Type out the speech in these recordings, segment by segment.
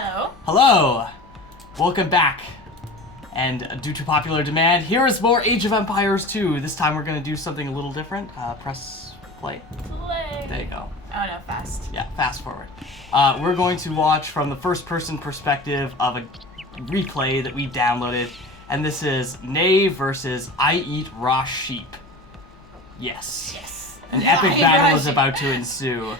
Hello. Hello! Welcome back. And due to popular demand, here is more Age of Empires 2. This time we're going to do something a little different. Press play. Play. There you go. Oh no, fast. Yeah, fast forward. We're going to watch from the first-person perspective of a replay that we downloaded. And this is Nay versus ieatrawsheep. Yes. Yes. An epic battle is about to ensue.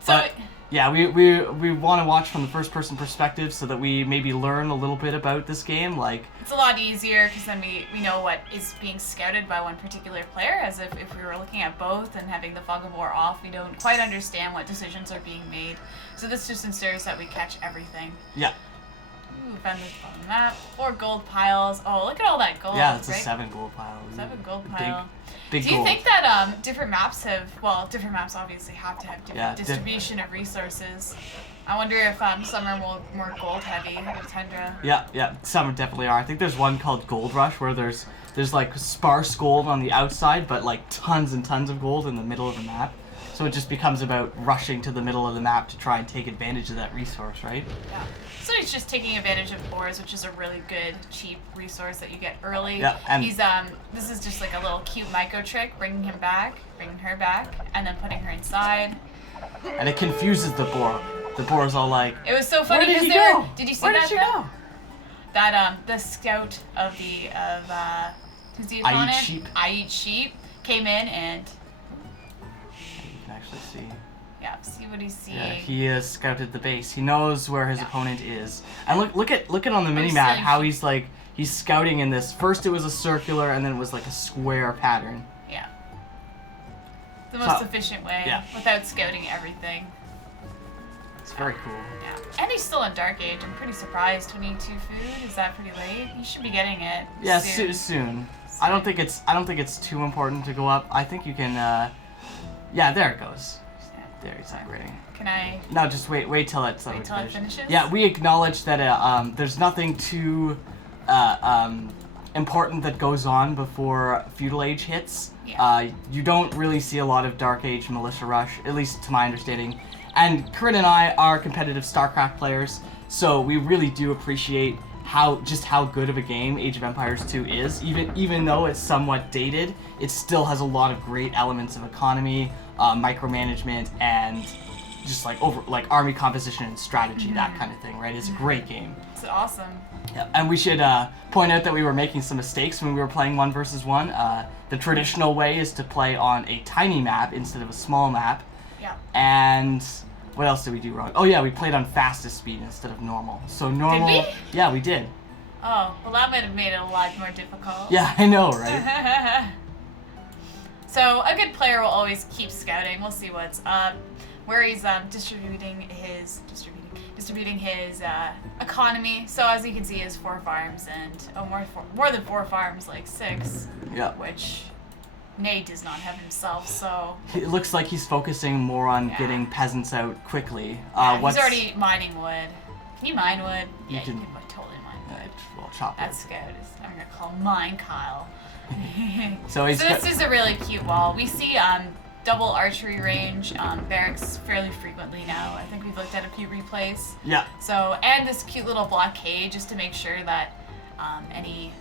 So, But yeah, we want to watch from the first-person perspective so that we maybe learn a little bit about this game. Like, it's a lot easier because then we know what is being scouted by one particular player, as if we were looking at both and having the fog of war off, we don't quite understand what decisions are being made. So this just ensures that we catch everything. yeah. Ooh, found this on the map. 4 gold piles. Oh, look at all that gold. Yeah, it's right? a 7 gold pile. 7 gold pile. Big Do you gold. think that different maps have, well, different maps obviously have to have different Yeah, distribution of resources. I wonder if some are more gold heavy, like Tundra. Yeah, some definitely are. I think there's one called Gold Rush where there's like sparse gold on the outside, but like tons and tons of gold in the middle of the map. So it just becomes about rushing to the middle of the map to try and take advantage of that resource, right? Yeah. So he's just taking advantage of ores, which is a really good, cheap resource that you get early. Yeah, and he's this is just like a little cute micro trick, bringing her back, and then putting her inside. and it confuses the boar. The boar's all like, It was so funny where did because he they go? were. Did you see Where that? did she go? That the scout of who's the opponent? ieatrawsheep. ieatrawsheep came in and You can actually see. yeah, see what he's seeing. Yeah, he has scouted the base. He knows where his Yeah. opponent is. And look at on the mini he's map seeing- how he's scouting in this. First it was a circular and then it was like a square pattern. Yeah. The most So- efficient way, yeah. without scouting everything. It's very cool. Yeah. And he's still in Dark Age. I'm pretty surprised. 22 food. Is that pretty late? You should be getting it. Yeah, soon. soon. I don't think it's too important to go up. I think you can yeah, there it goes. Yeah. There it's upgrading. Can I No, just wait till it's wait till it finishes? Yeah, we acknowledge that there's nothing too important that goes on before Feudal Age hits. Yeah. You don't really see a lot of Dark Age Militia Rush, at least to my understanding. And Corinne and I are competitive StarCraft players, so we really do appreciate how good of a game Age of Empires 2 is. Even though it's somewhat dated, it still has a lot of great elements of economy, micromanagement, and just like army composition and strategy, that kind of thing, right? It's a great game. It's awesome. Yeah, and we should point out that we were making some mistakes when we were playing 1 versus 1. The traditional way is to play on a tiny map instead of a small map. Yeah. And what else did we do wrong? Oh yeah, we played on fastest speed instead of normal. So normal. Did we? Yeah, we did. Oh, well, that might have made it a lot more difficult. Yeah, I know, right? So a good player will always keep scouting. We'll see what's up. Where he's distributing his economy. So as you can see, he has 4 farms and more than 4 farms, like 6. Yeah. Which Nay does not have himself. So It looks like he's focusing more on Yeah. getting peasants out quickly. he's already mining wood. Can you mine wood? You Yeah, can- you can totally mine wood. Well, chop That it. scout is, I'm gonna call mine Kyle. So he's So this is a really cute wall. We see double archery range barracks fairly frequently now. I think we've looked at a few replays. yeah. So, and this cute little blockade just to make sure that any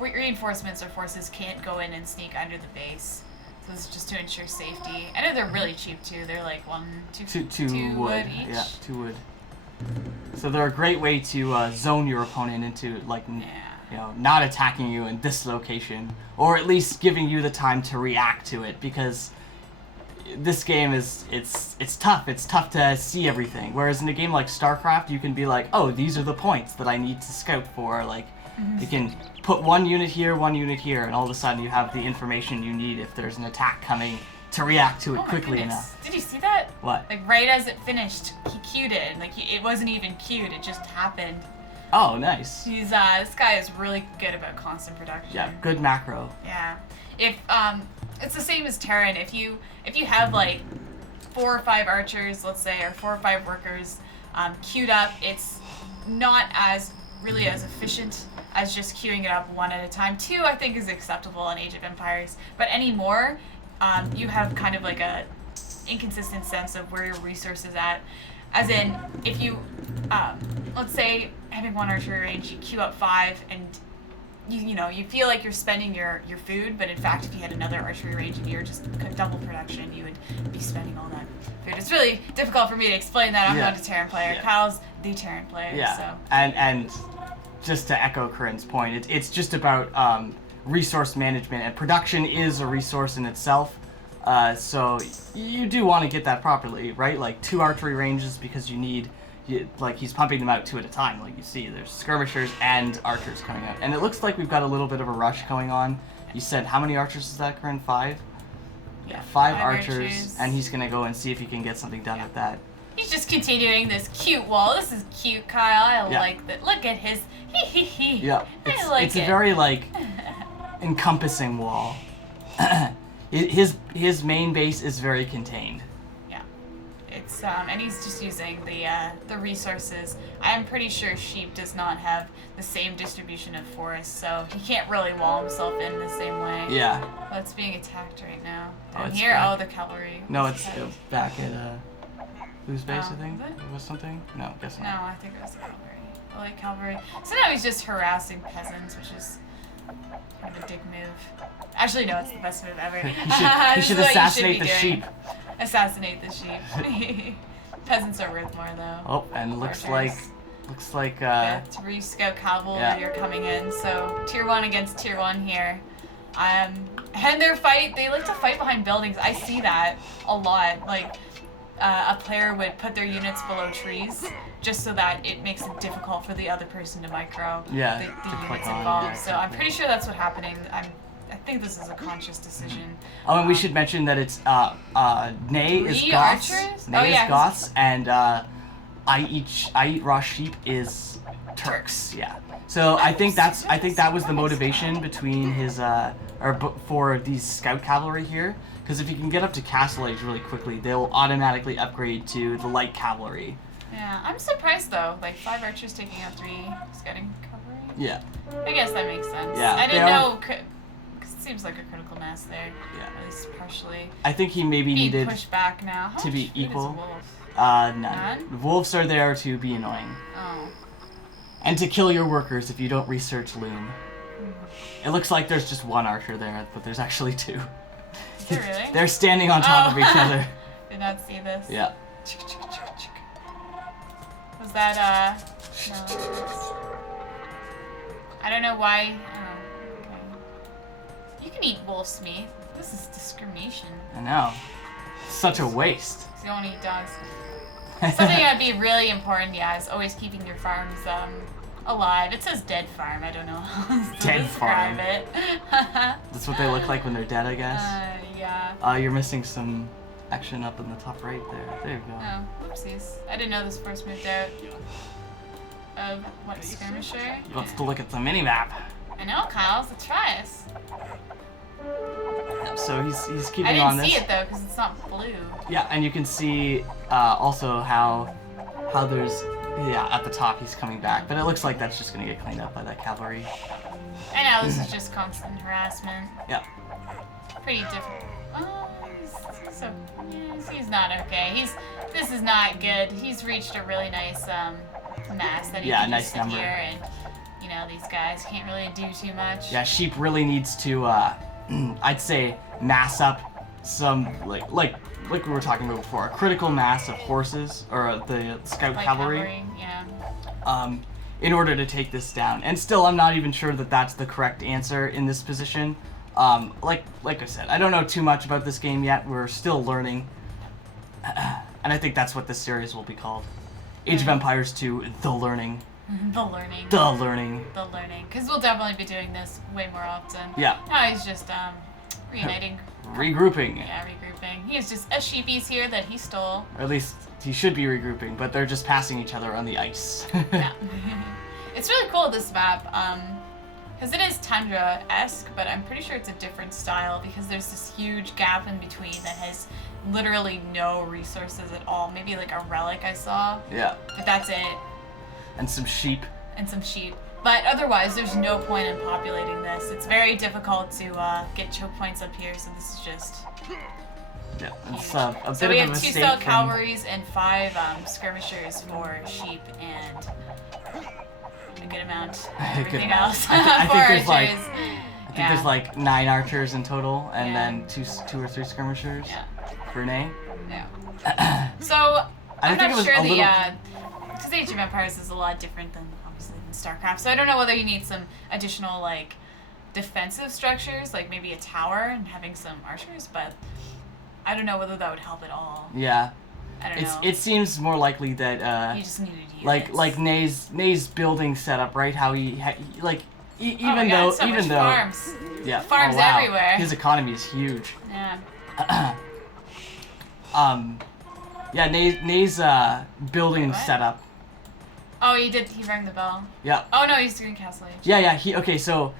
reinforcements or forces can't go in and sneak under the base. So this is just to ensure safety. I know they're really cheap too. They're like two wood each. Yeah, 2 wood. So they're a great way to zone your opponent into not attacking you in this location, or at least giving you the time to react to it, because this game it's tough. It's tough to see everything. Whereas in a game like StarCraft, you can be like, oh, these are the points that I need to scout for. Like, you can put 1 unit here, and all of a sudden you have the information you need if there's an attack coming to react to it quickly enough. Did you see that? What? Like right as it finished, he queued it. And, it wasn't even queued. It just happened. Oh, nice. He's this guy is really good about constant production. Yeah, good macro. Yeah. If it's the same as Terran. If you have like 4 or 5 archers, let's say, or 4 or 5 workers queued up, it's not as efficient as just queuing it up 1 at a time. 2, I think, is acceptable in Age of Empires. But any more, you have kind of like inconsistent sense of where your resource is at. As in, if you, let's say having one archery range, you queue up 5 and you feel like you're spending your food, but in fact, if you had another archery range and you're just double production, you would be spending all that food. It's really difficult for me to explain that. I'm not a Terran player. Kyle's the Terran player. Yeah. So. And just to echo Corinne's point, it's just about resource management, and production is a resource in itself. So you do want to get that properly, right? Like 2 archery ranges because you need. Like he's pumping them out 2 at a time, like you see. There's skirmishers and archers coming out. And it looks like we've got a little bit of a rush going on. You said, how many archers is that, Corinne? 5? Yeah, 5 archers, and he's going to go and see if he can get something done with that. He's just continuing this cute wall. This is cute, Kyle. I Yeah. like that. Look at his hee. Yeah, it's a very, like, encompassing wall. His main base is very contained. It's and he's just using the resources. I'm pretty sure sheep does not have the same distribution of forests, so he can't really wall himself in the same way. Yeah. Oh, it's being attacked right now. Oh, Down it's here, back. the cavalry. No, it's back at whose base, I Oh, think? is it? It was something? No, guess No, not. I think it was the cavalry. I like cavalry. So now he's just harassing peasants, which is kind of a dick move. Actually, no, it's the best move ever. He should assassinate the sheep. Assassinate the sheep. Peasants are worth more though. Oh, and looks like the 3 scout cavalry are coming in. So tier 1 against tier 1 here. And they like to fight behind buildings. I see that a lot. Like a player would put their units below trees just so that it makes it difficult for the other person to micro the units involved. So I'm pretty sure that's what's happening. I think this is a conscious decision. Oh, and we should mention that it's Nay is 3 Goths. archers? Nay is Goths, and ieatrawsheep is Turks. Yeah. So I think that was the motivation between his for these scout cavalry here, because if you can get up to castle age really quickly, they'll automatically upgrade to the light cavalry. Yeah, I'm surprised though. Like 5 archers taking out 3 scouting cavalry. Yeah. I guess that makes sense. Yeah, I didn't know. Seems like a critical mass there. Yeah. At least partially. I think he maybe Being needed pushed back now. How to be much food is equal. wolf? None. None? Wolves are there to be annoying. Oh. And to kill your workers if you don't research loom. It looks like there's just 1 archer there, but there's actually 2. Is there really? They're standing on top of each other. Did not see this. Yeah. Was that no. I don't know why. Okay. You can eat wolf's meat. This is discrimination. I know. Such a waste. So you don't eat dogs. Something that'd be really important, is always keeping your farms alive. It says dead farm. I don't know how else to Dead describe farm. it. That's what they look like when they're dead, I guess. Yeah. You're missing some action up in the top right there. There you go. Oh, whoopsies. I didn't know this force moved out. Of what, skirmisher? Let's go look at the mini-map. I know, Kyle. Let's try us. So he's keeping I on didn't this. see it though, because it's not blue. Yeah, and you can see also how there's at the top he's coming back, but it looks like that's just gonna get cleaned up by that cavalry. I know, this is just constant harassment. Yeah. Pretty different. Oh, he's not okay. This is not good. He's reached a really nice mass that he can nice just sit number. here and these guys can't really do too much. Yeah, sheep really needs to I'd say mass up some like we were talking about before, a critical mass of horses or the scout Like cavalry. Yeah. In order to take this down. And still, I'm not even sure that that's the correct answer in this position. Like I said, I don't know too much about this game yet. We're still learning. And I think that's what this series will be called. Age of Empires 2, The Learning. The learning. The Learning. The learning. Because we'll definitely be doing this way more often. Yeah. Now he's just reuniting. Regrouping. Yeah, regrouping. He's just a sheepies here that he stole. Or at least he should be regrouping, but they're just passing each other on the ice. Yeah. It's really cool, this map. Because it is Tundra-esque, but I'm pretty sure it's a different style because there's this huge gap in between that has literally no resources at all. Maybe like a relic I saw. Yeah. But that's it. And some sheep. And some sheep. But otherwise, there's no point in populating this. It's very difficult to get choke points up here, so this is just Yeah, it's Huge. a So bit we of a have 2 mistake. stout cavalries and 5 skirmishers for sheep and a good amount of everything else. I think there's like archers. I think there's like 9 archers in total, and Yeah. then two or 3 skirmishers for Nay. Yeah. So I'm think it not was sure a little... because Age of Empires is a lot different than obviously than StarCraft. So I don't know whether you need some additional like defensive structures, like maybe a tower and having some archers, but I don't know whether that would help at all. Yeah. I don't know. It seems more likely that You just needed units. like Nay's building setup, right? How he even oh though so even much though farms. yeah Farms oh, wow. everywhere. His economy is huge. Yeah. Yeah, Nay's building What? setup. Oh, he rang the bell. Yeah. Oh no, he's doing Castle Age. Yeah. Okay. So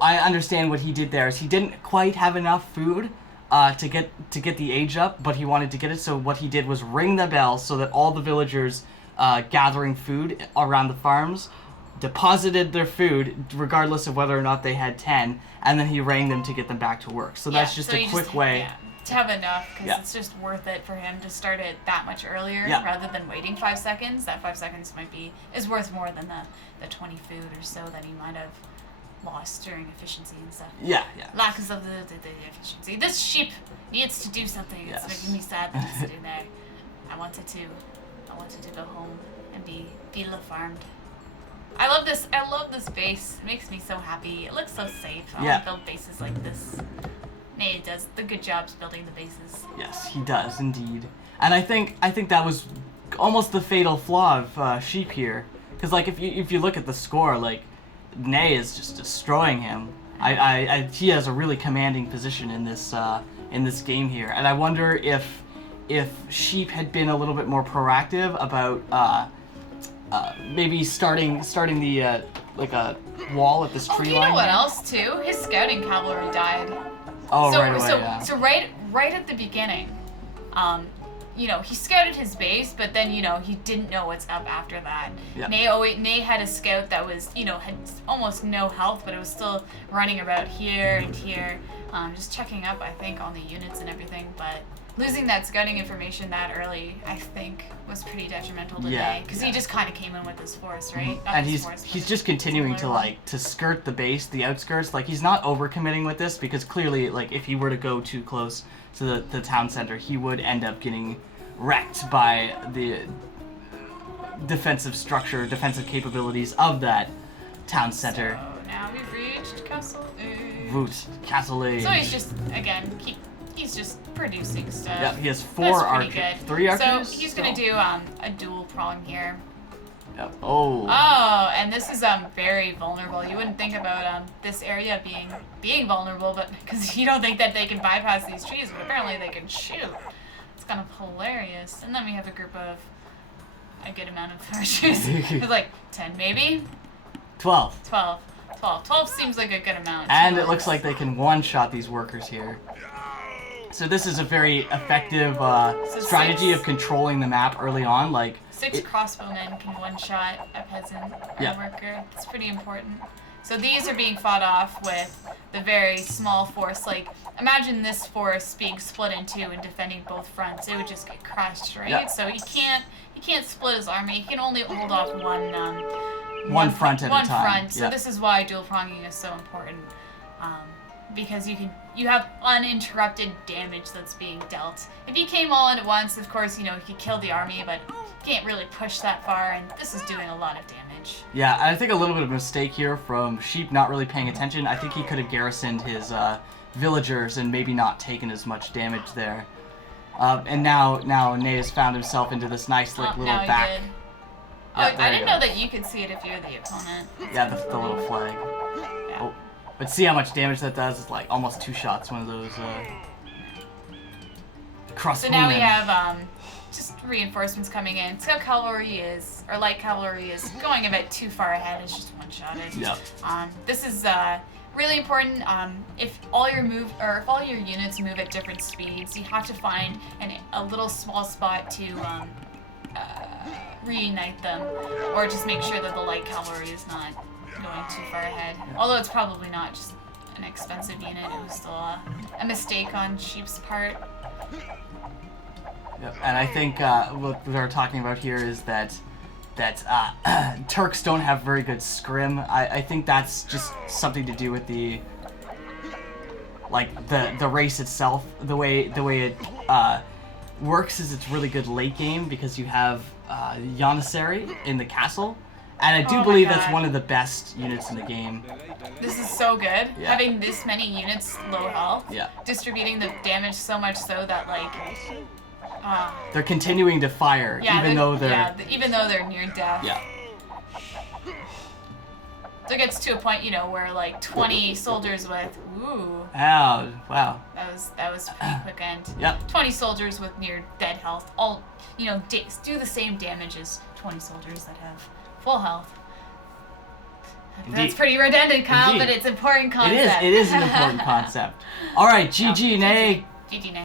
I understand what he did there is he didn't quite have enough food to get the age up, but he wanted to get it. So what he did was ring the bell so that all the villagers gathering food around the farms deposited their food regardless of whether or not they had 10, and then he rang them to get them back to work. So that's just a quick way. Yeah, to have enough, because it's just worth it for him to start it that much earlier rather than waiting 5 seconds. That 5 seconds is worth more than the 20 food or so that he might have lost during efficiency and stuff. Yeah. Lack of the efficiency. This sheep needs to do something. Yes. It's making me sad that it's sitting there. I wanted to go home and be farmed. I love this base. It makes me so happy. It looks so safe. I want to build bases like this. Nay does the good jobs building the bases. Yes, he does indeed. And I think that was almost the fatal flaw of Sheep here, because like if you look at the score, like Nay is just destroying him. He has a really commanding position in this game here, and I wonder if Sheep had been a little bit more proactive about maybe starting the like a wall at this tree line. You know what else too? His scouting cavalry died. Oh, so, right away, so right at the beginning, he scouted his base, but then, he didn't know what's up after that. Yeah. Nay had a scout that was, had almost no health, but it was still running about here and here, just checking up, I think, on the units and everything, but losing that scouting information that early, I think, was pretty detrimental to Nay, because he just kind of came in with his force, right? And he's just continuing to skirt the base, the outskirts. Like, he's not overcommitting with this, because clearly, like, if he were to go too close to the town center, he would end up getting wrecked by the defensive capabilities of that town center. So now we've reached Castle Age. Castle Age. So he's just, again, he's just producing stuff. Yeah, he has 4 archers. Good. 3 archers? So he's going to do a dual prong here. Yep. Oh. Oh, and this is very vulnerable. You wouldn't think about this area being vulnerable, but because you don't think that they can bypass these trees, but apparently they can shoot. It's kind of hilarious. And then we have a group of a good amount of archers. It's like 10 maybe? 12. 12 seems like a good amount. And it looks like they can one-shot these workers here. So this is a very effective strategy of controlling the map early on. Like 6 crossbowmen can one-shot a peasant or a worker. It's pretty important. So these are being fought off with the very small force. Like, imagine this force being split in 2 and defending both fronts. It would just get crushed, right? Yeah. So he can't split his army. He can only hold off one front at a time. So this is why dual pronging is so important. Because you have uninterrupted damage that's being dealt. If you came all in at once, of course, you could kill the army, but you can't really push that far, and this is doing a lot of damage. Yeah, I think a little bit of a mistake here from Sheep not really paying attention. I think he could have garrisoned his villagers and maybe not taken as much damage there. And now Nay has found himself into this nice little back. I didn't know that you could see it if you're the opponent. Yeah, the little flag. Yeah. Oh. But see how much damage that does? It's like almost 2 shots, one of those crossbow. So now we have just reinforcements coming in. Scout cavalry light cavalry is going a bit too far ahead. It's just one-shotted. Yep. This is really important. If all your units move at different speeds, you have to find a little small spot to reunite them, or just make sure that the light cavalry is not going too far ahead. Although it's probably not just an expensive unit, it was still a mistake on Sheep's part. Yep. And I think what we're talking about here is that Turks don't have very good scrim. I think that's just something to do with the race itself. The way it works is it's really good late game because you have Janissary in the castle, and I do believe that's one of the best units in the game. This is so good. Yeah. Having this many units low health, Yeah. distributing the damage so much so that like They're continuing to fire even though they're near death. Yeah. So it gets to a point, you know, where like 20 soldiers with Oh, wow. That was pretty quick end. Yep. 20 soldiers with near dead health, all, you know, do the same damage as 20 soldiers that have full health. Indeed. That's pretty redundant, Kyle, Indeed. but it's important concept. It is an important concept. All right, GG, Nay. GG, Nay.